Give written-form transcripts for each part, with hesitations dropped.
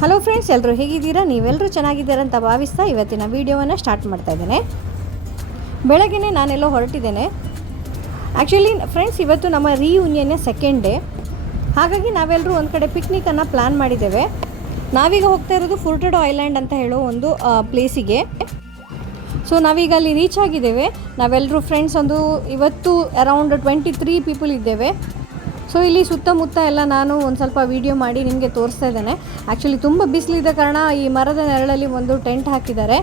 Hello friends, ಎಲ್ಲರೂ ಹೇಗಿದ್ದೀರಾ? ನೀವೆಲ್ಲರೂ ಚೆನ್ನಾಗಿದ್ದೀರಾ ಅಂತ ಭಾವಿಸ್ತಾ ಇವತ್ತಿನ ವೀಡಿಯೋವನ್ನು ಸ್ಟಾರ್ಟ್ ಮಾಡ್ತಾ ಇದ್ದೇನೆ. ಬೆಳಗ್ಗೆ ನಾನೆಲ್ಲೋ ಹೊರಟಿದ್ದೇನೆ. ಆ್ಯಕ್ಚುಲಿ ಫ್ರೆಂಡ್ಸ್, ಇವತ್ತು ನಮ್ಮ ರೀಯೂನಿಯನ್ನ ಸೆಕೆಂಡ್ ಡೇ. ಹಾಗಾಗಿ ನಾವೆಲ್ಲರೂ ಒಂದು ಕಡೆ ಪಿಕ್ನಿಕನ್ನು ಪ್ಲ್ಯಾನ್ ಮಾಡಿದ್ದೇವೆ. ನಾವೀಗ ಹೋಗ್ತಾ ಇರೋದು ಫುರ್ಟಡೋ ಐಲ್ಯಾಂಡ್ ಅಂತ ಹೇಳೋ ಒಂದು ಪ್ಲೇಸಿಗೆ. ಸೊ ನಾವೀಗ ಅಲ್ಲಿ ರೀಚ್ ಆಗಿದ್ದೇವೆ. ನಾವೆಲ್ಲರೂ ಫ್ರೆಂಡ್ಸ್ ಇವತ್ತು ಅರೌಂಡ್ 23 ಪೀಪಲ್ ಇದ್ದೇವೆ. ಸೊ ಇಲ್ಲಿ ಸುತ್ತಮುತ್ತ ಎಲ್ಲ ನಾನು ಒಂದು ಸ್ವಲ್ಪ ವೀಡಿಯೋ ಮಾಡಿ ನಿಮಗೆ ತೋರಿಸ್ತಾ ಇದ್ದೇನೆ. ಆ್ಯಕ್ಚುಲಿ ತುಂಬ ಬಿಸಿಲಿದ್ದ ಕಾರಣ ಈ ಮರದ ನೆರಳಲ್ಲಿ ಒಂದು ಟೆಂಟ್ ಹಾಕಿದ್ದಾರೆ.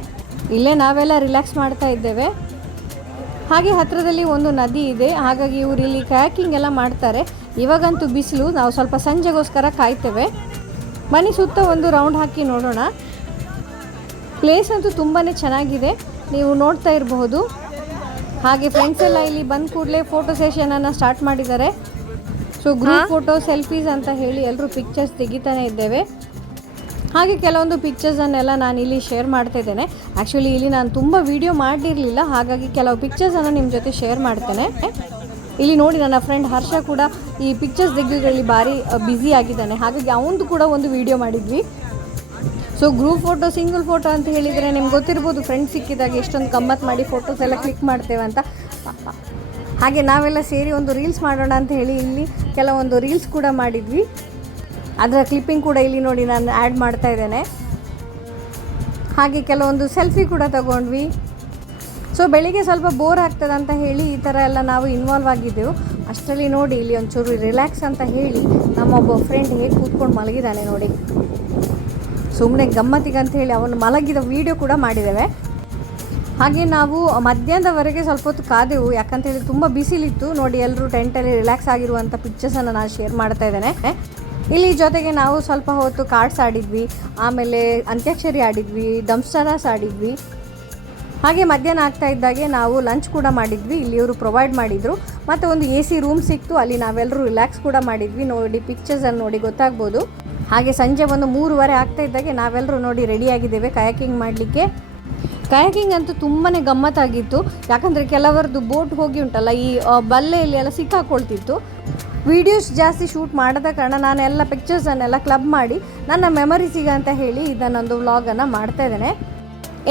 ಇಲ್ಲೇ ನಾವೆಲ್ಲ ರಿಲ್ಯಾಕ್ಸ್ ಮಾಡ್ತಾ ಇದ್ದೇವೆ. ಹಾಗೆ ಹತ್ತಿರದಲ್ಲಿ ಒಂದು ನದಿ ಇದೆ. ಹಾಗಾಗಿ ಇವರು ಇಲ್ಲಿ ಕಯಾಕಿಂಗ್ ಎಲ್ಲ ಮಾಡ್ತಾರೆ. ಇವಾಗಂತೂ ಬಿಸಿಲು, ನಾವು ಸ್ವಲ್ಪ ಸಂಜೆಗೋಸ್ಕರ ಕಾಯ್ತೇವೆ. ಮನೆ ಸುತ್ತ ಒಂದು ರೌಂಡ್ ಹಾಕಿ ನೋಡೋಣ. ಪ್ಲೇಸ್ ಅಂತೂ ತುಂಬಾ ಚೆನ್ನಾಗಿದೆ, ನೀವು ನೋಡ್ತಾ ಇರಬಹುದು. ಹಾಗೆ ಫ್ರೆಂಡ್ಸ್ ಎಲ್ಲ ಇಲ್ಲಿ ಬಂದ ಕೂಡಲೇ ಫೋಟೋ ಸೆಷನನ್ನು ಸ್ಟಾರ್ಟ್ ಮಾಡಿದ್ದಾರೆ. ಸೊ ಗ್ರೂಪ್ ಫೋಟೋ, ಸೆಲ್ಫೀಸ್ ಅಂತ ಹೇಳಿ ಎಲ್ಲರೂ ಪಿಕ್ಚರ್ಸ್ ತೆಗಿತಾನೆ ಇದ್ದೇವೆ. ಹಾಗೆ ಕೆಲವೊಂದು ಪಿಕ್ಚರ್ಸನ್ನೆಲ್ಲ ನಾನು ಇಲ್ಲಿ ಶೇರ್ ಮಾಡ್ತಾ ಇದ್ದೇನೆ. ಆ್ಯಕ್ಚುಲಿ ಇಲ್ಲಿ ನಾನು ತುಂಬ ವೀಡಿಯೋ ಮಾಡಿರಲಿಲ್ಲ, ಹಾಗಾಗಿ ಕೆಲವು ಪಿಕ್ಚರ್ಸನ್ನು ನಿಮ್ಮ ಜೊತೆ ಶೇರ್ ಮಾಡ್ತೇನೆ. ಇಲ್ಲಿ ನೋಡಿ, ನನ್ನ ಫ್ರೆಂಡ್ ಹರ್ಷ ಕೂಡ ಈ ಪಿಕ್ಚರ್ಸ್ ತೆಗೆಯೋದ್ರಲ್ಲಿ ಭಾರಿ ಬ್ಯುಸಿ ಆಗಿದ್ದಾನೆ. ಹಾಗಾಗಿ ಅವನದು ಕೂಡ ಒಂದು ವೀಡಿಯೋ ಮಾಡಿದ್ವಿ. So group photo, single photo ಅಂತ ಹೇಳಿದರೆ ನಿಮ್ಗೆ ಗೊತ್ತಿರ್ಬೋದು, ಫ್ರೆಂಡ್ಸ್ ಸಿಕ್ಕಿದಾಗ ಎಷ್ಟೊಂದು ಗಮ್ಮತ್ತು ಮಾಡಿ ಫೋಟೋಸ್ ಎಲ್ಲ ಕ್ಲಿಕ್ ಮಾಡ್ತೇವೆ ಅಂತ. ಹಾಗೆ ನಾವೆಲ್ಲ ಸೇರಿ ಒಂದು ರೀಲ್ಸ್ ಮಾಡೋಣ ಅಂತ ಹೇಳಿ ಇಲ್ಲಿ ಕೆಲವೊಂದು ರೀಲ್ಸ್ ಕೂಡ ಮಾಡಿದ್ವಿ. ಅದರ ಕ್ಲಿಪ್ಪಿಂಗ್ ಕೂಡ ಇಲ್ಲಿ ನೋಡಿ ನಾನು ಆ್ಯಡ್ ಮಾಡ್ತಾ ಇದ್ದೇನೆ. ಹಾಗೆ ಕೆಲವೊಂದು ಸೆಲ್ಫಿ ಕೂಡ ತಗೊಂಡ್ವಿ. ಸೊ ಬೆಳಿಗ್ಗೆ ಸ್ವಲ್ಪ ಬೋರ್ ಆಗ್ತದೆ ಅಂತ ಹೇಳಿ ಈ ಥರ ಎಲ್ಲ ನಾವು ಇನ್ವಾಲ್ವ್ ಆಗಿದ್ದೆವು. ಅಷ್ಟರಲ್ಲಿ ನೋಡಿ ಇಲ್ಲಿ ಒಂಚೂರು ರಿಲ್ಯಾಕ್ಸ್ ಅಂತ ಹೇಳಿ ನಮ್ಮೊಬ್ಬ ಫ್ರೆಂಡ್ ಹೇಗೆ ಕೂತ್ಕೊಂಡು ಮಲಗಿದ್ದಾನೆ ನೋಡಿ. ಸುಮ್ಮನೆ ಗಮ್ಮತ್ತಿಗೆ ಅಂತ ಹೇಳಿ ಅವನು ಮಲಗಿದ ವೀಡಿಯೋ ಕೂಡ ಮಾಡಿದ್ದೇವೆ. ಹಾಗೆ ನಾವು ಮಧ್ಯಾಹ್ನದವರೆಗೆ ಸ್ವಲ್ಪ ಹೊತ್ತು ಕಾದೆವು, ಯಾಕಂತೇಳಿ ತುಂಬ ಬಿಸಿಲಿತ್ತು. ನೋಡಿ, ಎಲ್ಲರೂ ಟೆಂಟಲ್ಲಿ ರಿಲ್ಯಾಕ್ಸ್ ಆಗಿರುವಂಥ ಪಿಕ್ಚರ್ಸನ್ನು ನಾನು ಶೇರ್ ಮಾಡ್ತಾ ಇದ್ದೇನೆ. ಇಲ್ಲಿ ಜೊತೆಗೆ ನಾವು ಸ್ವಲ್ಪ ಹೊತ್ತು ಕಾರ್ಡ್ಸ್ ಆಡಿದ್ವಿ, ಆಮೇಲೆ ಅಂತ್ಯಾಕ್ಷರಿ ಆಡಿದ್ವಿ, ಡಂಪ್ಸ್ಟರ್ಸ್ ಆಡಿದ್ವಿ. ಹಾಗೆ ಮಧ್ಯಾಹ್ನ ಆಗ್ತಾ ಇದ್ದಾಗೆ ನಾವು ಲಂಚ್ ಕೂಡ ಮಾಡಿದ್ವಿ. ಇಲ್ಲಿ ಇವರು ಪ್ರೊವೈಡ್ ಮಾಡಿದರು. ಮತ್ತು ಒಂದು AC ರೂಮ್ ಸಿಕ್ತು, ಅಲ್ಲಿ ನಾವೆಲ್ಲರೂ ರಿಲ್ಯಾಕ್ಸ್ ಕೂಡ ಮಾಡಿದ್ವಿ. ನೋಡಿ, ಪಿಕ್ಚರ್ಸನ್ನು ನೋಡಿ ಗೊತ್ತಾಗ್ಬೋದು. ಹಾಗೆ ಸಂಜೆ ಒಂದು 3:30 ಆಗ್ತಾ ಇದ್ದಾಗೆ ನಾವೆಲ್ಲರೂ ನೋಡಿ ರೆಡಿಯಾಗಿದ್ದೇವೆ ಕಯಾಕಿಂಗ್ ಮಾಡಲಿಕ್ಕೆ. ಕಯಾಕಿಂಗ್ ಅಂತೂ ತುಂಬಾ ಗಮ್ಮತ್ತಾಗಿತ್ತು, ಯಾಕಂದರೆ ಕೆಲವರದ್ದು ಬೋಟ್ ಹೋಗಿ ಉಂಟಲ್ಲ, ಈ ಬಲ್ಲೆಯಲ್ಲಿ ಎಲ್ಲ ಸಿಕ್ಕಾಕೊಳ್ತಿತ್ತು. ವೀಡಿಯೋಸ್ ಜಾಸ್ತಿ ಶೂಟ್ ಮಾಡದ ಕಾರಣ ನಾನು ಎಲ್ಲ ಪಿಕ್ಚರ್ಸನ್ನೆಲ್ಲ ಕ್ಲಬ್ ಮಾಡಿ ನನ್ನ ಮೆಮರೀಸಿಗೆ ಅಂತ ಹೇಳಿ ಇದನ್ನೊಂದು ವ್ಲಾಗನ್ನು ಮಾಡ್ತಾ ಇದ್ದೇನೆ.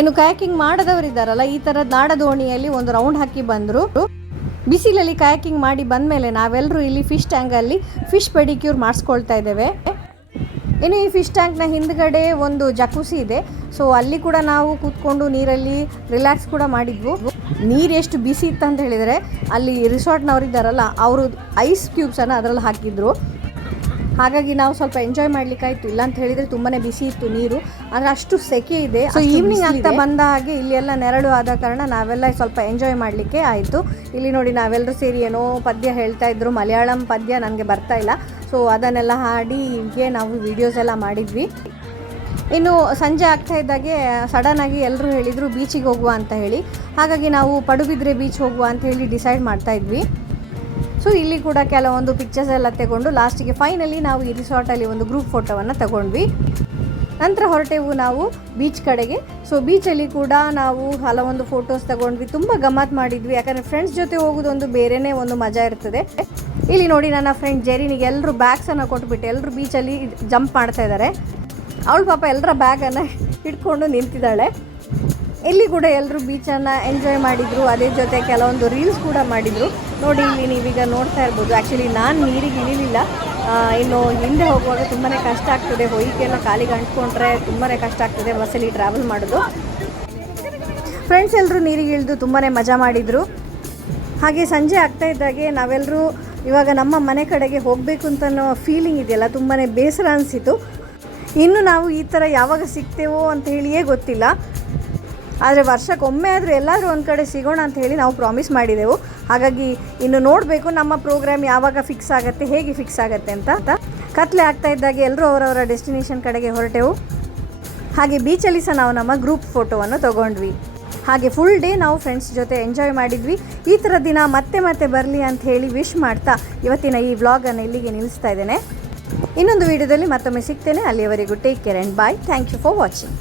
ಇನ್ನು ಕಯಾಕಿಂಗ್ ಮಾಡದವರಿದ್ದಾರಲ್ಲ, ಈ ಥರ ನಾಡ ದೋಣಿಯಲ್ಲಿ ಒಂದು ರೌಂಡ್ ಹಾಕಿ ಬಂದರು. ಬಿಸಿಲಲ್ಲಿ ಕಯಾಕಿಂಗ್ ಮಾಡಿ ಬಂದಮೇಲೆ ನಾವೆಲ್ಲರೂ ಇಲ್ಲಿ ಫಿಶ್ ಟ್ಯಾಂಕಲ್ಲಿ ಫಿಶ್ ಪೆಡಿಕ್ಯೂರ್ ಮಾಡಿಸ್ಕೊಳ್ತಾ ಇದ್ದೇವೆ. ಇನ್ನು ಈ ಫಿಶ್ ಟ್ಯಾಂಕ್ನ ಹಿಂದ್ಗಡೆ ಒಂದು ಜಕೂಸಿ ಇದೆ. ಸೊ ಅಲ್ಲಿ ಕೂಡ ನಾವು ಕೂತ್ಕೊಂಡು ನೀರಲ್ಲಿ ರಿಲ್ಯಾಕ್ಸ್ ಕೂಡ ಮಾಡಿದ್ವು. ನೀರು ಎಷ್ಟು ಬಿಸಿ ಇತ್ತು ಅಂತ ಹೇಳಿದರೆ, ಅಲ್ಲಿ ರಿಸಾರ್ಟ್ನವರಿದ್ದಾರಲ್ಲ ಅವರು ಐಸ್ ಕ್ಯೂಬ್ಸನ್ನು ಅದರಲ್ಲಿ ಹಾಕಿದ್ರು. ಹಾಗಾಗಿ ನಾವು ಸ್ವಲ್ಪ ಎಂಜಾಯ್ ಮಾಡಲಿಕ್ಕಾಯಿತು. ಇಲ್ಲ ಅಂತ ಹೇಳಿದರೆ ತುಂಬಾ ಬಿಸಿ ಇತ್ತು ನೀರು, ಅಂದರೆ ಅಷ್ಟು ಸೆಕೆ ಇದೆ. ಸೊ ಈವ್ನಿಂಗ್ ಆಗ್ತಾ ಬಂದ ಹಾಗೆ ಇಲ್ಲಿ ಎಲ್ಲ ನೆರಳು ಆದ ಕಾರಣ ನಾವೆಲ್ಲ ಸ್ವಲ್ಪ ಎಂಜಾಯ್ ಮಾಡಲಿಕ್ಕೆ ಆಯಿತು. ಇಲ್ಲಿ ನೋಡಿ, ನಾವೆಲ್ಲರೂ ಸೇರಿ ಏನೋ ಪದ್ಯ ಹೇಳ್ತಾ ಇದ್ರು. ಮಲಯಾಳಂ ಪದ್ಯ ನನಗೆ ಬರ್ತಾ ಇಲ್ಲ. ಸೊ ಅದನ್ನೆಲ್ಲ ಹಾಡಿ ಹೀಗೆ ನಾವು ವೀಡಿಯೋಸ್ ಎಲ್ಲ ಮಾಡಿದ್ವಿ. ಇನ್ನು ಸಂಜೆ ಆಗ್ತಾ ಇದ್ದಾಗೆ ಸಡನ್ನಾಗಿ ಎಲ್ಲರೂ ಹೇಳಿದರು ಬೀಚಿಗೆ ಹೋಗುವ ಅಂತ ಹೇಳಿ. ಹಾಗಾಗಿ ನಾವು ಪಡುಬಿದ್ರೆ ಬೀಚ್ ಹೋಗುವ ಅಂತ ಹೇಳಿ ಡಿಸೈಡ್ ಮಾಡ್ತಾ ಇದ್ವಿ. ಸೊ ಇಲ್ಲಿ ಕೂಡ ಕೆಲವೊಂದು ಪಿಕ್ಚರ್ಸ್ ಎಲ್ಲ ತಗೊಂಡು ಲಾಸ್ಟಿಗೆ ಫೈನಲಿ ನಾವು ಈ ರಿಸಾರ್ಟಲ್ಲಿ ಒಂದು ಗ್ರೂಪ್ ಫೋಟೋವನ್ನು ತಗೊಂಡ್ವಿ. ನಂತರ ಹೊರಟೆವು ನಾವು ಬೀಚ್ ಕಡೆಗೆ. ಸೊ ಬೀಚಲ್ಲಿ ಕೂಡ ನಾವು ಹಲವೊಂದು ಫೋಟೋಸ್ ತಗೊಂಡ್ವಿ, ತುಂಬ ಗಮ್ಮತ್ತು ಮಾಡಿದ್ವಿ. ಯಾಕಂದರೆ ಫ್ರೆಂಡ್ಸ್ ಜೊತೆ ಹೋಗೋದೊಂದು ಬೇರೆಯೇ ಒಂದು ಮಜಾ ಇರ್ತದೆ. ಇಲ್ಲಿ ನೋಡಿ, ನನ್ನ ಫ್ರೆಂಡ್ ಜೆರಿನಿಗೆ ಎಲ್ಲರೂ ಬ್ಯಾಗ್ಸನ್ನು ಕೊಟ್ಬಿಟ್ಟು ಎಲ್ಲರೂ ಬೀಚಲ್ಲಿ ಜಂಪ್ ಮಾಡ್ತಾ ಇದ್ದಾರೆ. ಅವಳು ಪಾಪ ಎಲ್ಲರ ಬ್ಯಾಗನ್ನು ಇಟ್ಕೊಂಡು ನಿಂತಿದ್ದಾಳೆ. ಇಲ್ಲಿ ಕೂಡ ಎಲ್ಲರೂ ಬೀಚನ್ನು ಎಂಜಾಯ್ ಮಾಡಿದರು. ಅದೇ ಜೊತೆ ಕೆಲವೊಂದು ರೀಲ್ಸ್ ಕೂಡ ಮಾಡಿದರು. ನೋಡಿ, ಇಲ್ಲಿ ನೀವೀಗ ನೋಡ್ತಾ ಇರ್ಬೋದು. ಆ್ಯಕ್ಚುಲಿ ನಾನು ನೀರಿಗೆ ಇಳಿಲಿಲ್ಲ. ಇನ್ನು ಹಿಂದೆ ಹೋಗುವಾಗ ತುಂಬಾ ಕಷ್ಟ ಆಗ್ತದೆ, ಹೊಯ್ಕೆಲ್ಲ ಕಾಲಿಗೆ ಅಂಟ್ಕೊಂಡ್ರೆ ತುಂಬಾ ಕಷ್ಟ ಆಗ್ತದೆ ಬಸ್ಸಲ್ಲಿ ಟ್ರಾವೆಲ್ ಮಾಡೋದು. ಫ್ರೆಂಡ್ಸ್ ಎಲ್ಲರೂ ನೀರಿಗೆ ಇಳಿದು ತುಂಬಾ ಮಜಾ ಮಾಡಿದರು. ಹಾಗೆ ಸಂಜೆ ಆಗ್ತಾ ಇದ್ದಾಗೆ ನಾವೆಲ್ಲರೂ ಇವಾಗ ನಮ್ಮ ಮನೆ ಕಡೆಗೆ ಹೋಗಬೇಕು ಅಂತ ಅನ್ನೋ ಫೀಲಿಂಗ್ ಇದೆಯಲ್ಲ, ತುಂಬಾ ಬೇಸರ ಅನಿಸಿತು. ಇನ್ನು ನಾವು ಈ ಥರ ಯಾವಾಗ ಸಿಗ್ತೇವೋ ಅಂತ ಹೇಳಿಯೇ ಗೊತ್ತಿಲ್ಲ. ಆದರೆ ವರ್ಷಕ್ಕೊಮ್ಮೆ ಆದರೂ ಎಲ್ಲಾದರೂ ಒಂದು ಕಡೆ ಸಿಗೋಣ ಅಂತ ಹೇಳಿ ನಾವು ಪ್ರಾಮಿಸ್ ಮಾಡಿದೆವು. ಹಾಗಾಗಿ ಇನ್ನು ನೋಡಬೇಕು ನಮ್ಮ ಪ್ರೋಗ್ರಾಮ್ ಯಾವಾಗ ಫಿಕ್ಸ್ ಆಗುತ್ತೆ, ಹೇಗೆ ಫಿಕ್ಸ್ ಆಗುತ್ತೆ ಅಂತ. ಕತ್ಲೆ ಆಗ್ತಾ ಇದ್ದಾಗೆ ಎಲ್ಲರೂ ಅವರವರ ಡೆಸ್ಟಿನೇಷನ್ ಕಡೆಗೆ ಹೊರಟೆವು. ಹಾಗೆ ಬೀಚಲ್ಲಿ ಸಹ ನಾವು ನಮ್ಮ ಗ್ರೂಪ್ ಫೋಟೋವನ್ನು ತೊಗೊಂಡ್ವಿ. ಹಾಗೆ ಫುಲ್ ಡೇ ನಾವು ಫ್ರೆಂಡ್ಸ್ ಜೊತೆ ಎಂಜಾಯ್ ಮಾಡಿದ್ವಿ. ಈ ಥರ ದಿನ ಮತ್ತೆ ಮತ್ತೆ ಬರಲಿ ಅಂತ ಹೇಳಿ ವಿಶ್ ಮಾಡ್ತಾ ಇವತ್ತಿನ ಈ ವ್ಲಾಗನ್ನು ಇಲ್ಲಿಗೆ ನಿಲ್ಲಿಸ್ತಾ ಇದ್ದೇನೆ. ಇನ್ನೊಂದು ವಿಡಿಯೋದಲ್ಲಿ ಮತ್ತೊಮ್ಮೆ ಸಿಗ್ತೇನೆ. ಅಲ್ಲಿಯವರೆಗೂ take care and bye. Thank you for watching.